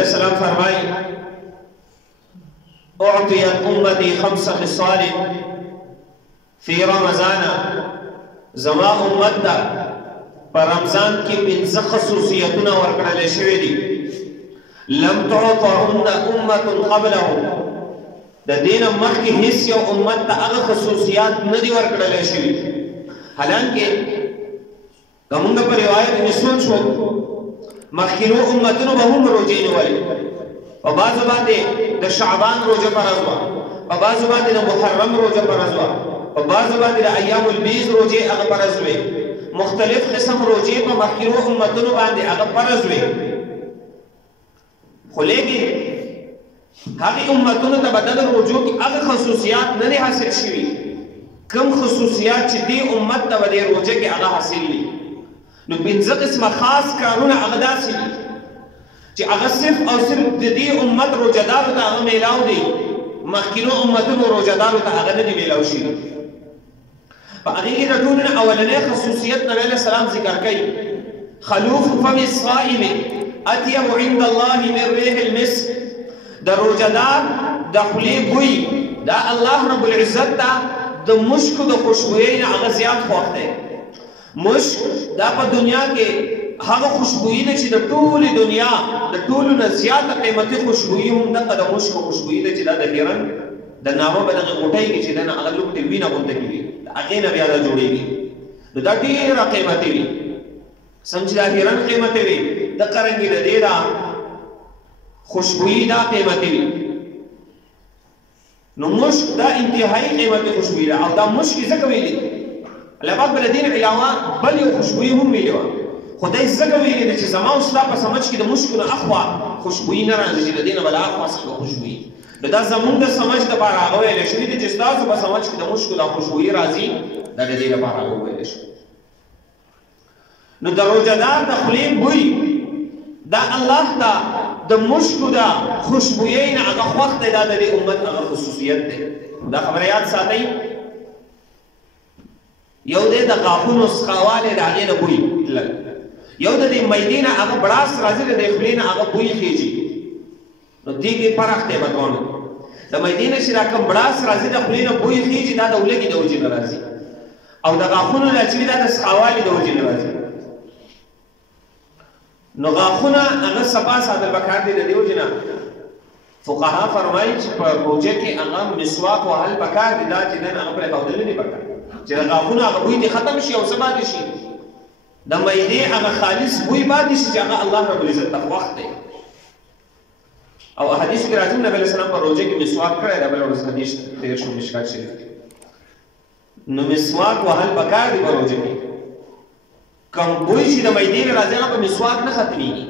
السلام فرمائی اعطیت امتی 5 خصال فی رمضان زما امت تا پر رمضان کی 5 خصوصیتنا ورکڑلے شوی دی لم تعطهن امت قبلهم د دین مخی حس یو امت تا اغا خصوصیات ندی ورکڑلے شوی حالانکہ کمونگا پر روایت نسون شو مخینو امتنو بهم روجین والی و بعض باندې د شعبان روزه فرض وا و بعض باندې د محرم روزه فرض وا و بعض باندې د ایام البیض روزه هغه فرض وي مختلف قسم روزه په مخکینو امتونو باندې هغه فرض وي خو لیکن هغه امتونو ته بدل روزو کې هغه خصوصیات نه حاصل شوي کم خصوصیات چې دی امت ته د روزه کې هغه حاصل دي نو 5 قسمه خاص کارونه هغه داسې دي چې هغه صرف او صرف د دې امت روزدارو ته هغه میلاو دي مخکینو امتونو روزدارو ته هغه نه دي میلاو شي په هغې کې د ټولو نه اولنۍ خصوصیت نبی علیه السلام ذکر کوي خلوف فم الصائم اطیب عند الله من ریح المسک د روزدار د خولې بوی دا الله رب العزت ته د مشکو د خوشبویۍ نه هغه زیات خوښ دی مشک دا په دنیا کې هغه خوشبوئی ده چې د ټولې دنیا د ټولو نه زیاته قیمتي خوشبوئی هم دغه د مشک خوشبوئی ده چې دا د هرن د نامه په دغه غوټۍ کې چې دنه هغه لوکټې وینه غونډه کېږي د هغې نه بیا دا جوړېږي نو دا ډېره قیمتي وي سم چې دا هرن قیمتي وي دغه رنګې د دې دا خوشبوئی دا قیمتي وي نو مشک دا انتهایی قیمتي خوشبوئی ده او دا مشک ځکه ویلي الله پاک بل دین علاوه بل یو خوشبوئی هم ویلي وه خدای زګه ویلي چې زما او ستا په سمجھ کې د مشکو نه اخوا خوشبوئی نه راځي چې د دې نه بل اخوا څخه خوشبوئی نو دا زمونږ د سمجھ دپاره هغه ویلی شوي دي چې ستاسو په سمجھ کې د مشکو نه خوشبوئی راځي دا د دې لپاره هغه ویلی شوي نو د روزهدار د خولې بوی دا الله ته د مشکو د خوشبویۍ نه هغه خوښ دی دا د دې امت هغه خصوصیت دی دا خبره یاد ساتئ یو دی د غاښونو څخهوالی د هغې نه بوی یو د دې میدې نه هغه بړاس راځي د دې خولې نه هغه بوی خېږي نو دې کې فرق دی بدوانو د میدې نه چې دا کوم بړاس راځي د خولې نه بوی خېږي دا د ولږې د وجې نه راځي او د غاښونو نه چې دا د څخهوالي د وجې نه راځي نو غاښونه هغه صفا ساتل پکار دي د دې وجې نه فقها فرمایي چې په روژه کې هغه مسواک وهل پکار دي دا چې نن هغه پرېښودل نه دي پکار چې د غاښونو هغه بوی دې ختم شي او څه پاتې شي د میدې هغه خالص بوی پاتې شي چې هغه الله رب العزت ته خوښ دی او حدیث کې راځي نبی علیه السلام په روژه کې مسواک کړی دا بله ورځ حدیث تېر شو مشکات شریف کې نو مسواک وهل پکار دي په روژه کې کم بوی چې د میدې نه راځي هغه په مسواک نه ختمېږي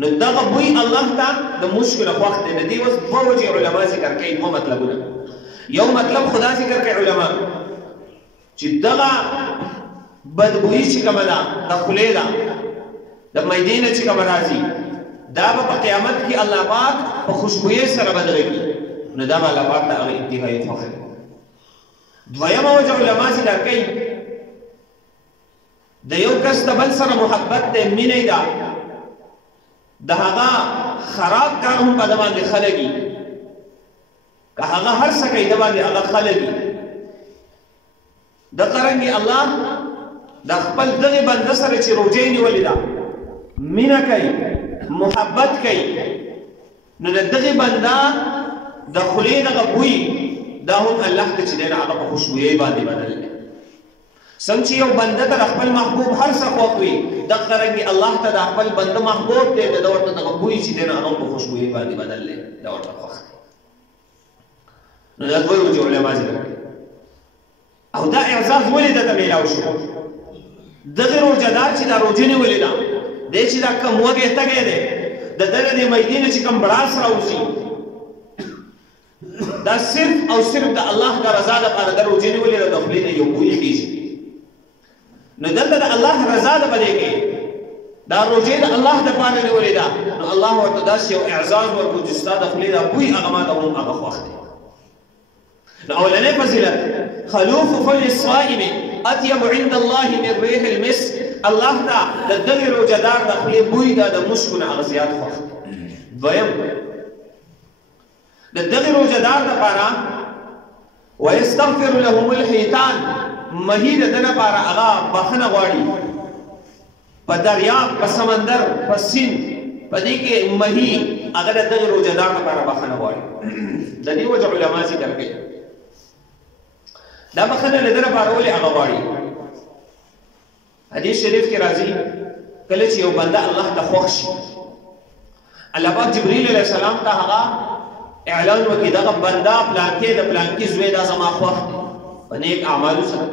نو دغه بوی الله ته د مشکو نه خوښ دی د دې اوس دوه وجې علما ذکر کوي دوه مطلبونه یو مطلب خدا ذکر کوي علما چې دغه بدبوئی چې کومه ده د خولې ده د میدې نه چې کومه راځي دا به په قیامت کې الله پاک په خوشبویۍ سره بدلوي نو دا به الله پاک ته هغه انتهایي خوښ دی دویمه وجه علما ذکر کوي د یو کس د بل سره محبت دی مینه ده د هغه خراب کار هم په ده باندې ښه لګي که هغه هر څه کوي د باندې هغه ښه لګي دغه رنګې الله د خپل دغه بنده سره چې روژه یې نیولې ده مینه کوي محبت کوي نو د دغه بنده د خولې دغه بوی دا هم الله ته چې دی نه هغه په خوشبویۍ باندې بدل دی څنګه چې یو بنده ته د خپل محبوب هر څه خوښ وي دغه رنګې الله ته د خپل بنده محبوب دی د ده ورته دغه بوی چې دی نه هغه په خوشبویۍ باندې بدل دی دا ورته خوښ دی نو دا دوه وجې علما ذکر کوي او دا اعزاز ولې ده ته میلاو شو دغه روزهدار چې دا روژه نیولې ده دی چې دا کم وږی تږی دی د ده د دې میدې نه چې کوم بړاس راوځي دا صرف او صرف د الله د رضا دپاره د روژې نیولې ده د خولې نه یو بوی خېږي نو دلته د الله رضا ده په دې کې دا روژې د الله دپاره نیولې ده نو الله ورته داسې یو اعزاز ورکړو چې ستا د خولې دا بوی هغه ما ته هم هغه خوښ دی نو اولنۍ فضیلت خلوف فم الصائم اطيب عند الله من ريح المسك الله ته د دغه روزهدار د خولې بوی دا د مشکو نه هغه زیات خوښ دویم د دغه روزدار لپاره ويستغفر لهم الحيتان مهید دنه لپاره هغه بخنه غواړي په دریاب په سمندر په سین په دې کې مهی هغه د دغه روزدار لپاره بخنه غواړي د دې وجه علما ذکر کوي دا بخنه له دغه لپاره ولې هغه غواړي حدیث شریف کې راځي کله چې یو بنده الله ته خوښ شي الله پاک جبرئیل علیه السلام ته هغه اعلان وکړي دغه بنده پلانکې د پلانکې زوی دا زما خوښ دی په نیک اعمالو سره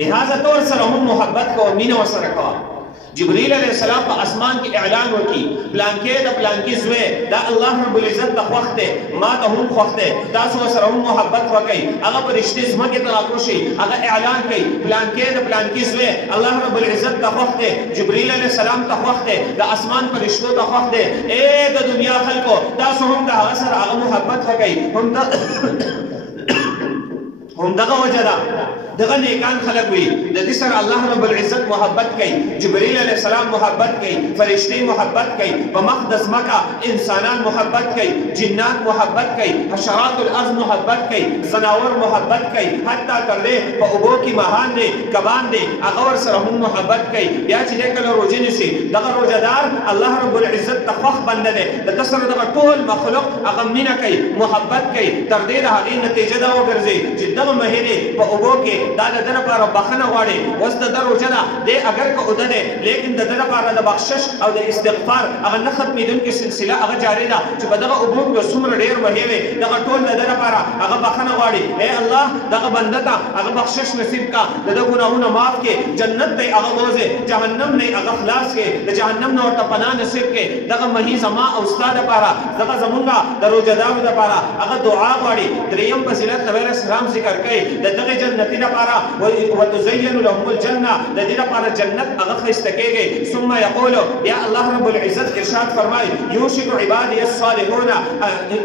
لہذا تو سره هم محبت کوه مینه ورسره کوه جبرئیل علیہ السلام په اسمان کې اعلان وکړي پلانکې د پلانکې زوی دا الله رب العزت ته خوښ دی ما ته هم خوښ دی تاسو سره هم محبت وکړئ هغه فرشتې ځمکې ته راکوشي هغه اعلان کوي پلانکې د پلانکې زوی الله رب العزت ته خوښ دی جبرئیل علیہ السلام ته خوښ دی د اسمان فرشتو ته خوښ دی اے د دنیا خلکو تاسو هم د هغه سره هغه محبت وکړئ هم دغه وجه ده دغه نیکان خلق وي د دې سره الله رب العزت محبت کوي جبرئیل علیہ السلام محبت کوي فرشتي محبت کوي په مقدس مکه انسانان محبت کوي جنات محبت کوي حشرات الارض محبت کوي زناور محبت کوي حتی تر دې په اوبو کې ماهان دي کبان دي هغه ور سره هم محبت کوي بیا چې کله روزه نشي دغه روزدار الله رب العزت ته خوښ بنده دی د کسر دغه ټول مخلوق هغه مینه کوي محبت کوي تر دې د هغې نتیجه دا وګرځي چې دغه مهینې په اوبو کې دا د ده لپاره بخښنه غواړي اوس د ده روژه ده دی اگر که اوده دی لیکن د ده لپاره د بخشش او د استغفار هغه نه ختمېدونکې سلسله هغه جاري ده چې په دغه اوبو کې به څومره ډېر وهې وي دغه ټول د ده لپاره هغه بخښنه غواړي ای الله دغه بنده ته هغه بخشش نصیب کا د ده ګناهونه معاف کړې جنت ته یې هغه بوځې جهنم نه یې هغه خلاص کړې د جهنم نه ورته پناه نصیب کړې دغه مهي زما او ستا دپاره دغه زمونږ د روژهدارو دپاره هغه دعا غواړي درېیم فضیلت نبی علیه السلام ذکر کوي د دغه جنتي لپاره وتزين لهم الجنه د دې لپاره جنت هغه ښایسته کېږي ثم یقول یا الله رب العزت ارشاد فرمایي یوشک عبادي الصالحون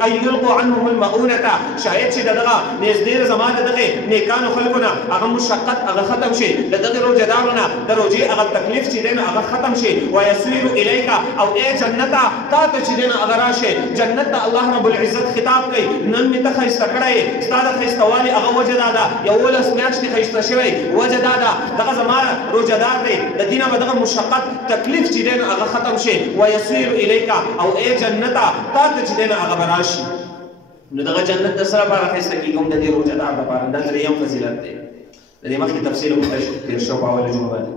ان یلقوا عنهم المؤونه شاید چې دغه نږدې زما د دغه نیکانو خلکو نه هغه مشقت هغه ختم شي د دغه روژهدارو نه د روژې هغه تکلیف چې دی نو هغه ختم شي ویسیر الیک او ای جنته تا ته چې دی نو هغه راشي جنت ته الله رب العزت خطاب کوي نن مې ته ښایسته کړی ستا د ښایستوالي هغه وجه دا ده یولس میاشتې ښایسته شوی وجه دا ده دغه زما روژهدار دی د دې نه به دغه مشقت تکلیف چې دی نو هغه ختم شي ویسیر الیک او ای جنته تا ته چې دی نو هغه به راشي نو دغه جنت د سره لپاره ښایسته کېږي هم د دې روژهدار لپاره دا درېیم فضیلت دی د دې مخکې تفصیل هم تېر شو په اوله جمعه باندې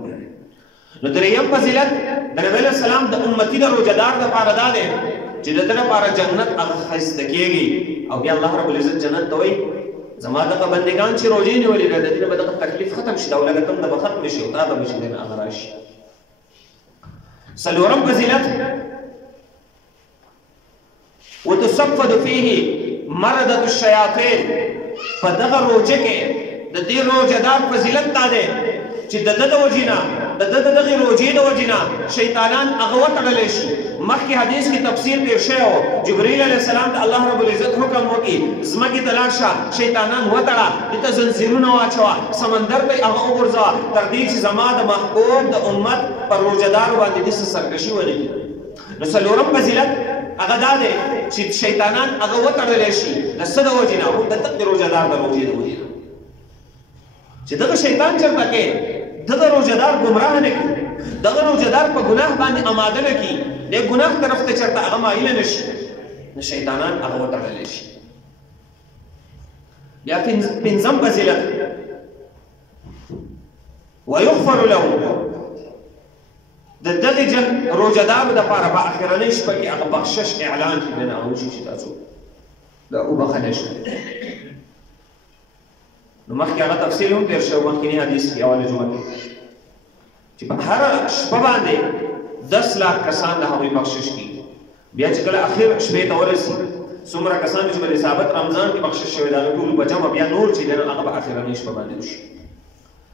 نو درېیم فضیلت د نبي علیه السلام د امتي د روژهدار لپاره دا دی چې د ده لپاره جنت هغه ښایسته کېږي او بیا الله رب العزت جنت ته وایي زما دغه بندگان چې روژې نیولې ده د دې نه به دغه تکلیف ختم شي دا ولګتم نه به ختم شي او تا به چې دی نه هغه راشي څلورم فضیلت وتصفد فيه مردة الشیاطین په دغه روژه کې د دې روژهدار فضیلت دا دی چې د ده د وجې نه د ده د دغې روژې د وجې نه شیطانان هغه وتړلی شي مخکې حدیث کې تفسیر تېر شوی و جبرئیل علیه السلام ته الله رب العزت حکم وکړي ځمکې ته لاړ شه شیطانان وتړه دې ته زنځیرونه واچوه سمندر ته یې هغه وغورځوه تر دې چې زما د محبوب د امت پر روژهدارو باندې دې څه سرکشي ونه کړي نو څلورم فضیلت هغه دا دی چې شیطانان هغه وتړلی شي د څه د وجې نه د دغې روژهدار د روژې د وجې نه چې دغه شیطان چېرته کې دغه روژهدار ګمراه نه کړي دغه روژهدار په ګناه باندې اماده نه کړي د ګناه طرف ته چېرته هغه مایله نه شي نو شیطانان هغه وتړلی شي بیا پنځم فضیلت ویغفر له د دغې روژهدارو دپاره په اخرنۍ شپه کې هغه بخشش اعلان کړي نه هغه وشي چې تاسو دا وبخلی شئ نو مخکې هغه تفصیل هم تېر شوی مخکیني حدیث کې اوله جمعه کې چې په هره شپه باندې 10 لاک کسان د هغوی بخشش کېږي بیا چې کله اخر شپې ته ورسي څومره کسان چې په ثابت رمضان کې بخشش شوی د هغه ټولو په جمع بیا نور چې دی نو هغه به اخرنۍ شپه باندې وشي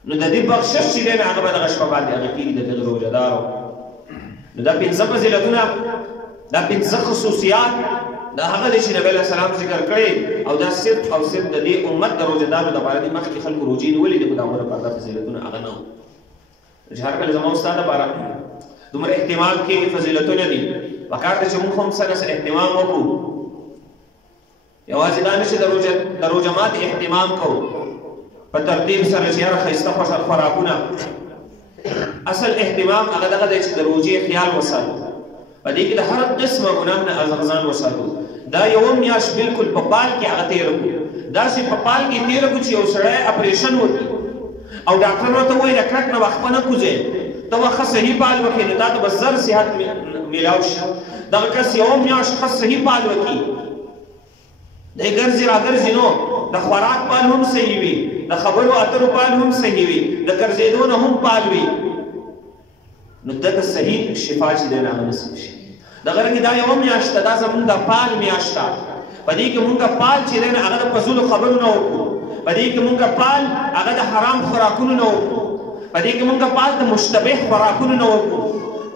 نو د دې بخشش چې دی نو هغه به دغه شپه باندې هغه کېږي د دغه روژهدارو نو دا 5 فضیلتونه دا 5 خصوصیات دا هغه دی چې نبی علیه السلام ذکر کړی او دا صرف او صرف د دې امت د روژهدارو دپاره دي مخکې خلکو روژې نیولې دي خو د هغو دپاره دا فضیلتونه هغه نه وو چې هر کله زما استاد دپاره دومره اهتمام کې فضیلتونه دي پکار دی چې موږ هم سره سره اهتمام وکړو یوازې دا نه چې د روژه ماتي اهتمام کوو په ترتیب سره چې یاره ښایسته خوراکونه اصل اهتمام هغه دغه دی چې د روژې خیال وساتو په دې کې د هر قسمه ګناه نه ځان وساتو دا یوه میاشت بالکل په پال کې هغه تېره کړو داسې په پال کې تېره کړو چې یو سړی اپریشن وکړي او ډاکټر ورته وایي د کټ نه به خپه نه کوځې ته به ښه صحیح پال وکړې نو تا ته به زر صحت میلاو شي دغه کس یوه میاشت ښه صحیح پال وکړي دی ګرځي راګرځي نو د خوراک پال هم صحیح وي د خبرو اترو پال هم صحیح وي د ګرځېدو نه هم پال وي نو دغه صحیح شفا چې دی نه هغه نصیب شي دغه رنګې دا یوه میاشت ده دا زمونږ د پال میاشت ده په دې کې مونږ پال چې دی نه هغه د فضولو خبرو نه وکړو په دې کې مونږ پال هغه د حرام خوراکونو نه وکړو په دې کې مونږ پال د مشتبه خوراکونو نه وکړو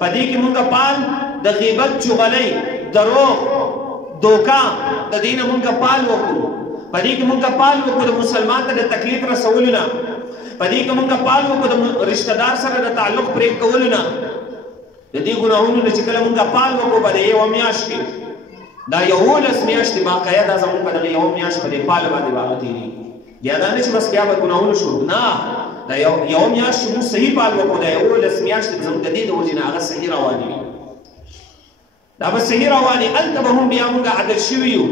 په دې کې مونږ پال د غیبت چغلۍ دروغ دوکا د دې نه مونږ پال وکړو په دې کې مونږ پال وکړو د مسلمان ته د تکلیف رسولو نه په دې کې مونږ پال وکړو د رشتہ دار سره د تعلق پرې کولو نه د دې ګناهونو نه چې کله مونږ پال وکړو په دې یوه میاشت کې دا 11 میاشتې باقاعده دا زموږ په دغه یوه میاشت په دې پال باندې به هغه تېرېږي بیا دا نه چې بس بیا به ګناهونه شروع نه دا یوه میاشت چې مونږ صحیح پال وکړو دا 11 میاشتې به زموږ د دې د وجې نه هغه صحیح روانې وي دا به صحیح روانې هلته به هم بیا مونږ عادت شوي یو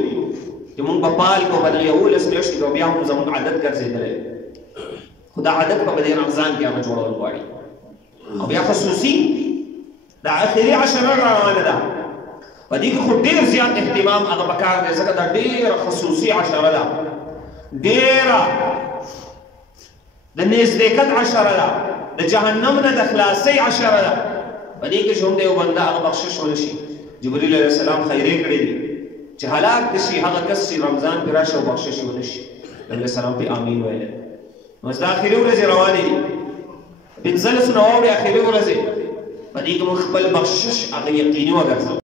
چې مونږ به پال کوو په دغه 11 میاشتې به بیا هم زموږ عادت ګرځېدلی خو دا عادت به په دې رمضان کې هغه جوړول غواړي او بیا خصوصي دا آخري عشره روانه ده په دې کې خو ډېر زیات اهتمام هغه پکار دی ځکه دا ډېره خصوصي عشره ده ډېره د نزدېکت عشره ده د جهنم نه د خلاصۍ عشره ده په دې کې چې هم د یو بنده هغه بخشش ونشي جبریل علیه السلام خیرې کړې دي چې هلاک شي هغه کس چې رمضان پرې راشي او بخشش ونشي نبي السلام پې امین ویلی نو دا آخري ورځې روانې دي 15 نومبر آخري ورځې په دې کې موږ خپل بخشش هغه یقیني وګرځو